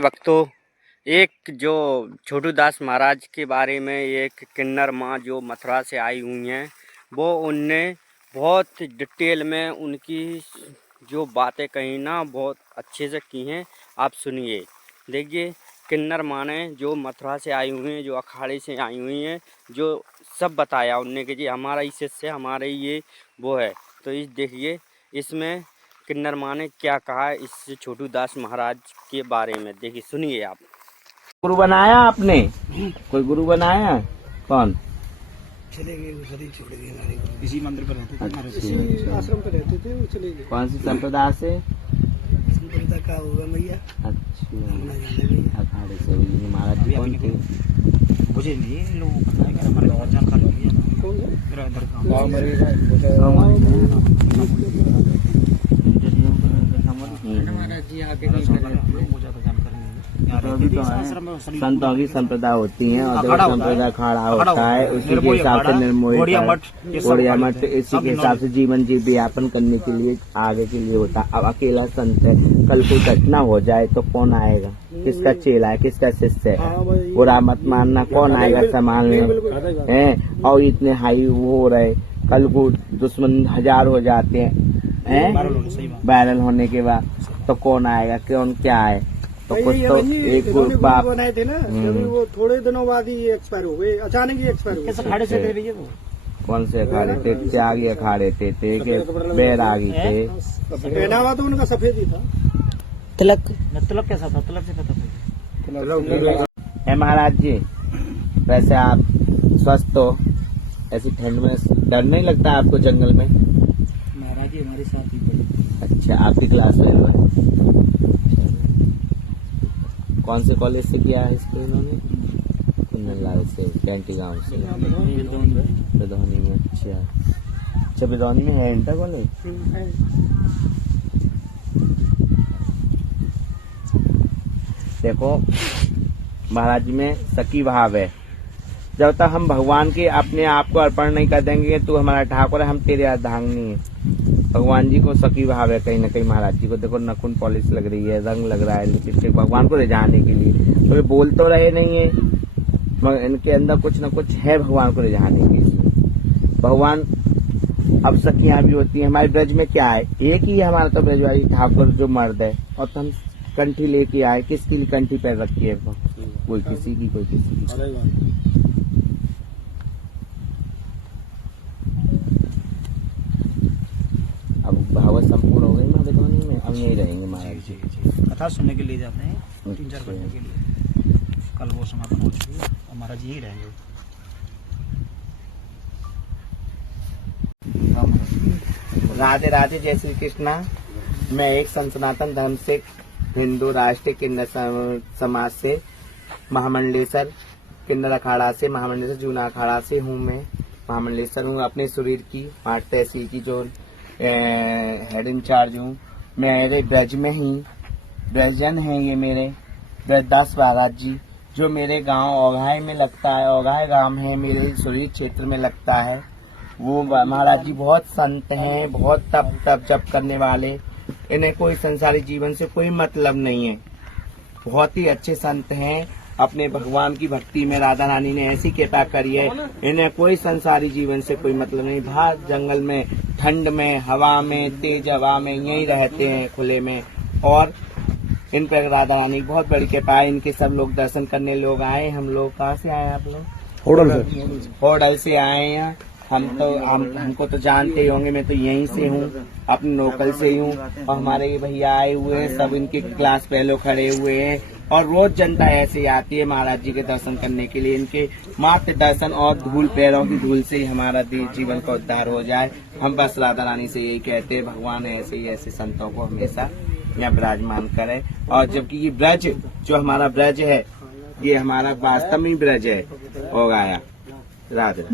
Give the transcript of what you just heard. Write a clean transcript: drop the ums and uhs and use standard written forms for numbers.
भक्तों, एक जो छोटू दास महाराज के बारे में एक किन्नर माँ जो मथुरा से आई हुई हैं, वो उनने बहुत डिटेल में उनकी जो बातें कही ना बहुत अच्छे से की हैं। आप सुनिए। देखिए, किन्नर माँ ने जो मथुरा से आई हुई हैं, जो अखाड़े से आई हुई हैं, जो सब बताया उनने कि जी हमारा इस शिष्य हमारे ये वो है। तो इस देखिए इसमें किन्नर माँ ने क्या कहा है इस छोटू दास महाराज के बारे में। देखिए, सुनिए आप। गुरु बनाया आपने? कोई गुरु बनाया? कौन? चले गए, वो शरीर छोड़ गए हमारे को। इसी मंदिर पर रहते थे, इसी आश्रम पे रहते थे, वो चले गए। कौन सी संप्रदाय से? संप्रदाय का होगा मैया। अच्छा, अखाड़े से। महाराज जी कौन थे? मुझे नहीं लोगों को पता है कि हमारे बहुत जानकारी नहीं है। कौन है? मेरा इधर का महाराज जी आगे नहीं लोगों को ज्यादा जानकारी नहीं है। संतों की संप्रदाय होती है और जब संप्रदाय खड़ा होता है उसी के हिसाब से निर्मोही ओडिया मठ इसी के हिसाब से जीवन यापन करने के लिए आगे के लिए होता है। अब अकेला संत है, कल कोई घटना हो जाए तो कौन आएगा? किसका चेला है, किसका शिष्य है? बुरा मत मानना, कौन आएगा संभालने हैं? और इतने हाई वो हो रहे, कल को दुश्मन 1000 हो जाते हैं वायरल होने के बाद, तो कौन आएगा? कौन क्या है? तो कुछ तो एक बाप बनाए थे ना, अभी वो थोड़े दिनों बाद ही एक्सपायर हो गए, अचानक ही एक्सपायर हो गए। अखाड़े से थे भैया वो? कौन से अखाड़े थे? त्यागी अखाड़े थे बैरागी थे। पहनावा तो उनका सफेद ही था। तिलक कैसा था? तिलक से पता था। महाराज जी, वैसे आप स्वस्थ हो? ऐसी ठंड में डर नहीं लगता आपको जंगल में? महाराज जी हमारे साथ ही पढ़े। अच्छा, आपकी क्लास में कौन से कॉलेज से किया है इसको इन्होंने? कुंदनलाल से, कैंटी गांव से, बिदौनी में। अच्छा, बिदौनी में है इंटर कॉलेज? देखो, महाराज जी में सखी भाव है। जब तक हम भगवान के अपने आप को अर्पण नहीं कर देंगे, तू हमारा ठाकुर है, हम तेरे अर्धांगिनी है। भगवान जी को सखी भाव है कहीं ना कहीं। महाराज जी को देखो, नखून पॉलिश लग रही है, रंग लग रहा है लिपस्टिक, भगवान को रिझाने के लिए। तो ये बोल तो रहे नहीं है, मगर इनके अंदर कुछ न कुछ है भगवान को रिझाने के लिए। भगवान अब सखियां भी होती है। हमारे ब्रज में क्या है? एक ही है हमारा तो ब्रजवासी ठाकुर जो मर्द है, और तो हम कंठी लेके आए। किसकी लिए कंठी पैर रखी है? कोई किसी की, कोई किसी की। अब भावत संपूर्ण हो गई ना बिदौनी में, अब यही रहेंगे महाराज जी। कथा सुनने के लिए जाते हैं 3-4 घंटे के लिए। कल वो समापन हो चुकी है, हमारा जी ही रहेंगे। राधे राधे, जय श्री कृष्णा। मैं एक सनातन धर्म से हिंदू राष्ट्रीय किन्नर समाज से महामंडलेश्वर किन्नर अखाड़ा से, महामंडलेश्वर जूना अखाड़ा से हूँ। मैं महामंडलेश्वर हूँ, अपने शरीर की माट तहसील की जो हेड इंचार्ज हूँ। मेरे ब्रज में ही ब्रजन है ये मेरे ब्रजदास महाराज जी, जो मेरे गांव ओघाई में लगता है। ओघाई गांव है मेरे शरीर क्षेत्र में लगता है। वो महाराज जी बहुत संत हैं, बहुत तप जप करने वाले। इन्हें कोई संसारी जीवन से कोई मतलब नहीं है। बहुत ही अच्छे संत हैं। अपने भगवान की भक्ति में राधा रानी ने ऐसी कृपा करी है, इन्हें कोई संसारी जीवन से कोई मतलब नहीं। बाहर जंगल में, ठंड में, हवा में, तेज हवा में यही रहते हैं खुले में। और इन पर राधा रानी की बहुत बड़ी कृपा है। इनके सब लोग दर्शन करने लोग आए। हम लोग कहाँ से आए? आप लोग होडल से आए हैं। हमको तो जानते ही होंगे, मैं तो यहीं से हूँ, अपने लोकल से ही हूँ। और हमारे ये भैया आए हुए हैं, सब इनके क्लास पहले खड़े हुए हैं। और रोज जनता ऐसे आती है महाराज जी के दर्शन करने के लिए। इनके मात्र दर्शन और धूल, पैरों की धूल से ही हमारा जीवन का उद्धार हो जाए। हम बस राधा रानी से यही कहते हैं, भगवान ऐसे ही ऐसे संतों को हमेशा यहाँ विराजमान करे। और जबकि ये ब्रज जो हमारा ब्रज है, ये हमारा वास्तव में ब्रज है। हो गया। राधे राधे।